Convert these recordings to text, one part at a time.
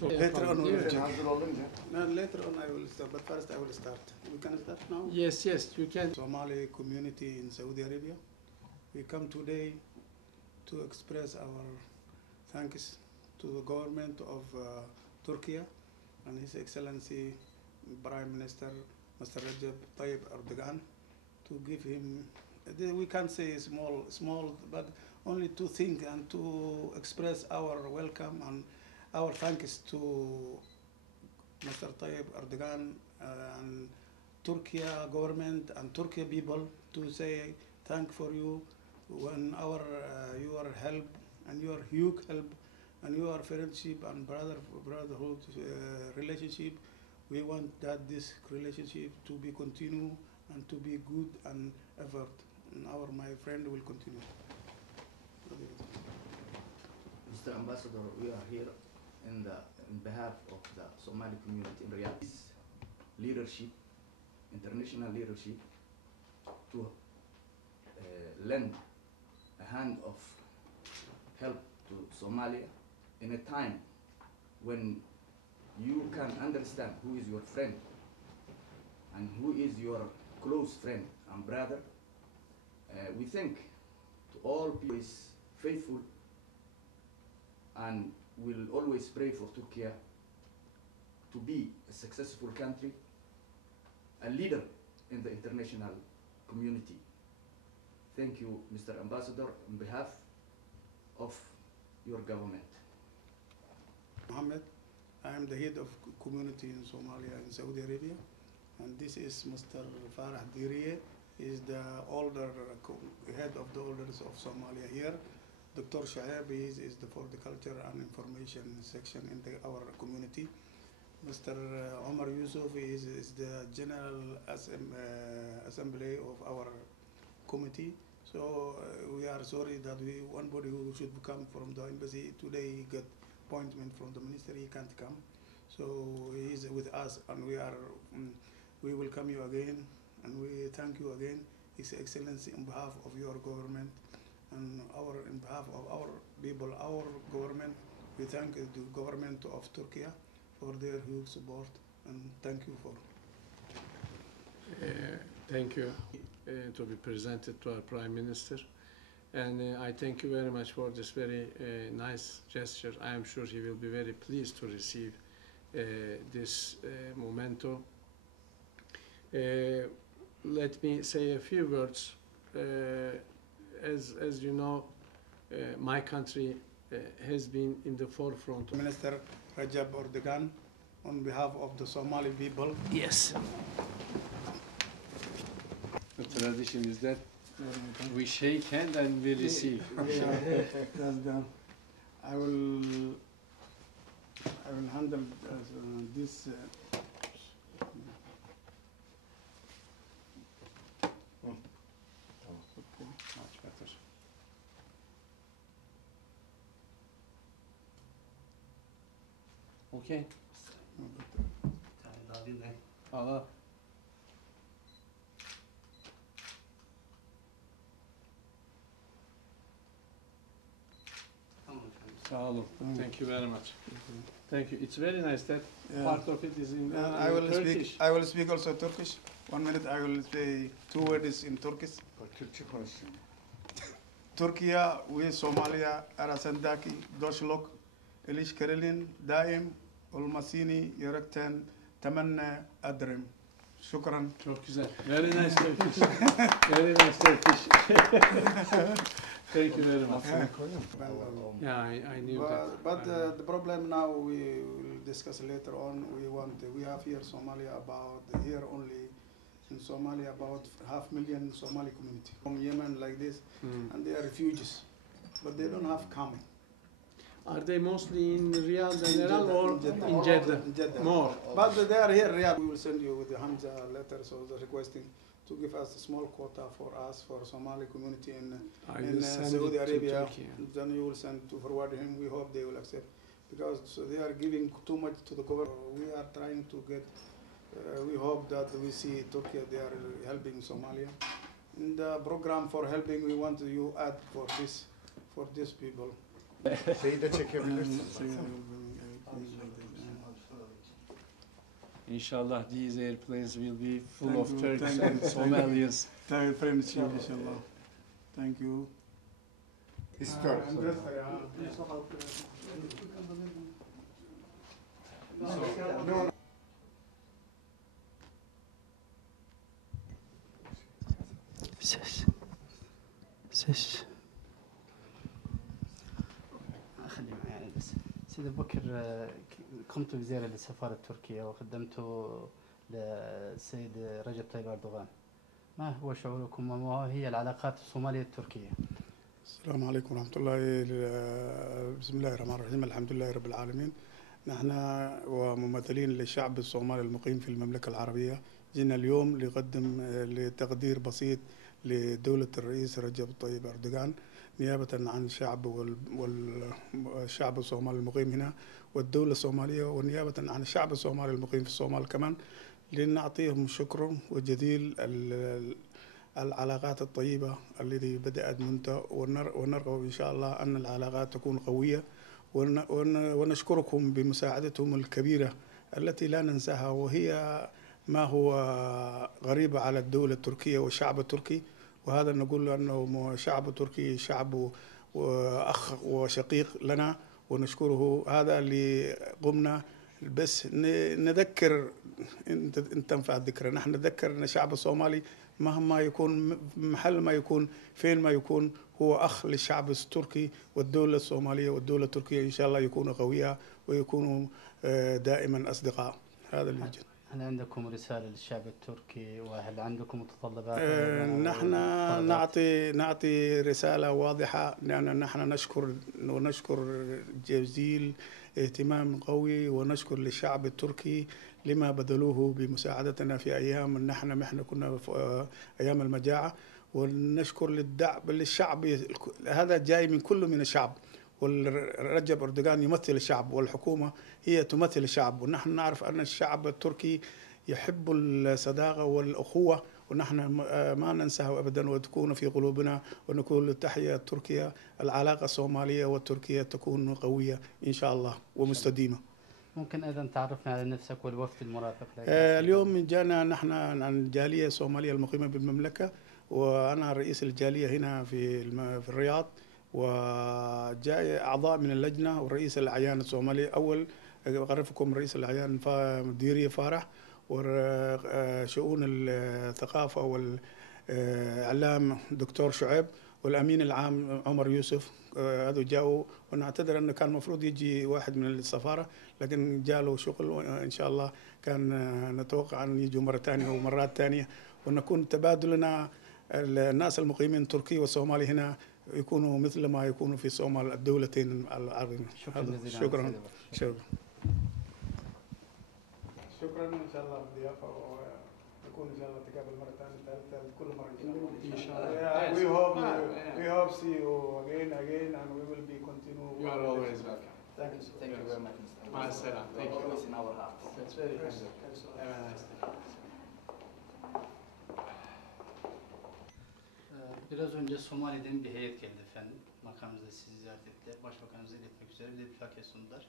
So Later on, yeah. Hazır olunca. No, later on I will start, but first I will start. We can start now. Yes, you can. Somali community in Saudi Arabia. We come today to express our thanks to the government of Turkey and His Excellency Prime Minister Mr. Recep Tayyip Erdogan to give him, we can't say small, but only to think and to express our welcome and our thanks to Mr. Tayyip Erdogan and Turkey government and Turkey people to say thank for you when our your help and your huge help and your friendship and brotherhood relationship. We want that this relationship to be continue and to be good and effort. And my friend will continue. Mr. Ambassador, we are here in behalf of the Somali community in Riyadh. This leadership, international leadership, to lend a hand of help to Somalia in a time when you can understand who is your friend and who is your close friend and brother. We think to all people is faithful and will always pray for Turkey to be a successful country, a leader in the international community. Thank you, Mr. Ambassador, on behalf of your government. Mohammed, I am the head of community in Somalia in Saudi Arabia, and this is Mr. Farah Diriye. He is the head of the elders of Somalia here. Dr. Shaeb is for the culture and information section in our community. Mr. Omar Yusuf is the general assembly of our committee. So we are sorry that one who should come from the embassy today got appointment from the ministry, he can't come. So he is with us, and we welcome you again, and we thank you again, His Excellency, on behalf of your government and in behalf of our people, our government. We thank the government of Turkey for their huge support, and thank you for. Thank you to be presented to our Prime Minister. And I thank you very much for this very nice gesture. I am sure he will be very pleased to receive this memento. Let me say a few words. As you know, my country has been in the forefront. Minister Recep Erdogan, on behalf of the Somali people. Yes. The tradition is that we shake hand and we receive. That's done. I will handle this. Okay, much better. Okay. Allah. Thank you very much. Thank you. It's very nice that part of it is in Turkish. I will speak also Turkish. 1 minute I will say 2 words in Turkish. Türkiye ve Somaliya arasındaki dostluk ilişkilerin daim olmasını yürekten temenni ederim. Şükran. Çok güzel. Very nice Turkish. Very nice Turkish. Thank you very much. Yeah, I knew that. But the problem now we will discuss later on. We have here Somalia about here only in Somalia about 500,000 Somali community from Yemen like this, and they are refugees, but they don't have common. Are they mostly in Riyadh and Iran or in Jeddah? In Jeddah. More. But they are here in Riyadh. We will send you with the Hamza letter, so they're requesting to give us a small quota for us, for Somali community in Saudi Arabia. Then you will send to forward him. We hope they will accept, because so they are giving too much to the government. We are trying to get, we hope that we see Turkey, they are helping Somalia. In the program for helping, we want you add for these people. Şeyi de çekebilirsin. Inshallah, these airplanes will be full Thank of you, Turks thank and you, Somalians. Thank friendship, inshallah. Thank you. Ses. خلي معي بس. سيدي أبو بكر، قمت بزيارة للسفارة التركية وقدمت للسيد رجب طيب أردوغان. ما هو شعوركم وما هي العلاقات الصومالية التركية؟ السلام عليكم ورحمة الله. بسم الله الرحمن الرحيم. الحمد لله رب العالمين. نحن وممثلين للشعب الصومالي المقيم في المملكة العربية جينا اليوم لنقدم لتقدير بسيط لدولة الرئيس رجب طيب أردوغان نيابة عن الشعب والشعب الصومالي المقيم هنا والدولة الصومالية، ونيابة عن الشعب الصومالي المقيم في الصومال كمان، لنعطيهم شكر وجزيل العلاقات الطيبة التي بدأت منذ، ونرغب إن شاء الله أن العلاقات تكون قوية، ونشكركم بمساعدتهم الكبيرة التي لا ننساها، وهي ما هو غريب على الدولة التركية والشعب التركي. وهذا نقول أنه شعب تركي شعب وأخ وشقيق لنا ونشكره. هذا اللي قمنا بس نذكر، إن تنفع الذكرى، نحن نذكر أن الشعب الصومالي مهما يكون محل ما يكون فين ما يكون هو أخ للشعب التركي، والدولة الصومالية والدولة التركية إن شاء الله يكونوا قوية ويكونوا دائما أصدقاء. هذا اللي يوجد. هل عندكم رسالة للشعب التركي وهل عندكم متطلبات؟ نحن نعطي رسالة واضحة، لأن نحن نشكر جزيل اهتمام قوي، ونشكر للشعب التركي لما بذلوه بمساعدتنا في أيام نحن كنا في أيام المجاعة، ونشكر للشعب. هذا جاي من كل من الشعب، والرجب أردوغان يمثل الشعب، والحكومة هي تمثل الشعب، ونحن نعرف أن الشعب التركي يحب الصداقة والأخوة، ونحن ما ننساه أبدا، وتكون في قلوبنا، ونقول تحية تركيا. العلاقة الصومالية والتركية تكون قوية إن شاء الله ومستديمة. ممكن أيضا تعرفنا على نفسك والوفد المرافق لك؟ اليوم جانا نحن عن الجالية الصومالية المقيمة بالمملكة، وأنا رئيس الجالية هنا في الرياض، وجاء أعضاء من اللجنة ورئيس الأعيان الصومالي. أول أعرفكم رئيس الأعيان ديرية فارح، وشؤون الثقافة والإعلام دكتور شعيب، والأمين العام عمر يوسف. هذا جاءوا، ونعتذر أنه كان المفروض يجي واحد من السفارة لكن جاء شغل، وإن شاء الله كان نتوقع أن يجوا مرة ثانية ومرات ثانية، ونكون تبادلنا الناس المقيمين تركيا والصومالي هنا يكونوا مثل ما يكونوا في الصومال الدولتين العربية. شكرا جزيلا. شكرا. شكرا ان شاء الله بالضيافه، ونكون ان شاء الله نتقابل مره ثانيه كل مره ان شاء الله. We hope see you again and we will be continue. You are always welcome. Thank you. Thank you very much, Mr. مع السلامة. Thank you. Always in our hearts. That's very kind. Have a nice day. Biraz önce Somali'den bir heyet geldi efendim. Makamımızda sizi ziyaret ettiler. Başbakanımıza iletmek üzere bir de bir plaket sundular.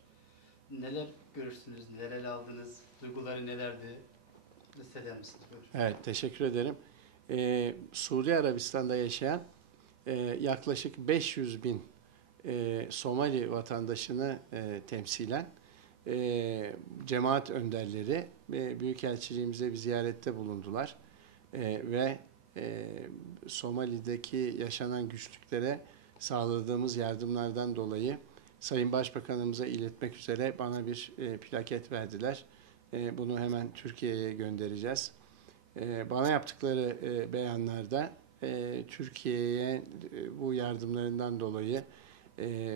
Neler görürsünüz, neler ele aldınız, duyguları nelerdi? Listeder misiniz? Buyurun. Evet, teşekkür ederim. Suudi Arabistan'da yaşayan yaklaşık 500 bin Somali vatandaşını temsilen cemaat önderleri Büyükelçiliğimize bir ziyarette bulundular ve Somali'deki yaşanan güçlüklere sağladığımız yardımlardan dolayı Sayın Başbakanımıza iletmek üzere bana bir plaket verdiler. Bunu hemen Türkiye'ye göndereceğiz. Bana yaptıkları beyanlarda Türkiye'ye bu yardımlarından dolayı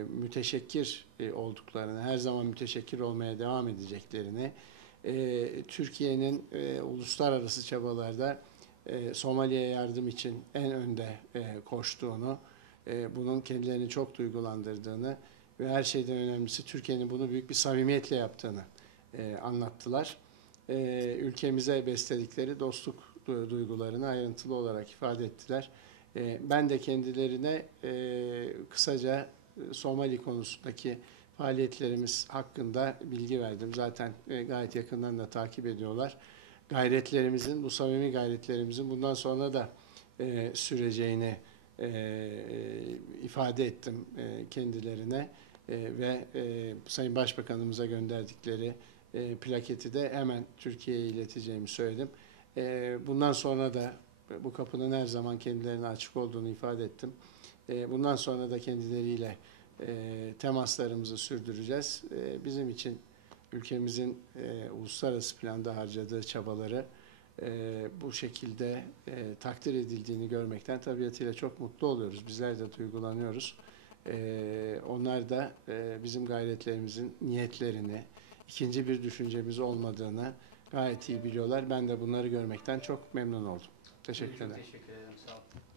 müteşekkir olduklarını, her zaman müteşekkir olmaya devam edeceklerini, Türkiye'nin uluslararası çabalarda Somali'ye yardım için en önde koştuğunu, bunun kendilerini çok duygulandırdığını ve her şeyden önemlisi Türkiye'nin bunu büyük bir samimiyetle yaptığını anlattılar. Ülkemize besledikleri dostluk duygularını ayrıntılı olarak ifade ettiler. Ben de kendilerine kısaca Somali konusundaki faaliyetlerimiz hakkında bilgi verdim. Zaten gayet yakından da takip ediyorlar. Gayretlerimizin, bu samimi gayretlerimizin bundan sonra da süreceğini ifade ettim kendilerine ve Sayın Başbakanımıza gönderdikleri plaketi de hemen Türkiye'ye ileteceğimi söyledim. Bundan sonra da bu kapının her zaman kendilerine açık olduğunu ifade ettim. Bundan sonra da kendileriyle temaslarımızı sürdüreceğiz. Bizim için ülkemizin uluslararası planda harcadığı çabaları bu şekilde takdir edildiğini görmekten tabiatıyla çok mutlu oluyoruz. Bizler de duygulanıyoruz. Onlar da bizim gayretlerimizin niyetlerini, ikinci bir düşüncemiz olmadığını gayet iyi biliyorlar. Ben de bunları görmekten çok memnun oldum. Teşekkür ederim. Teşekkür ederim. Sağ olun.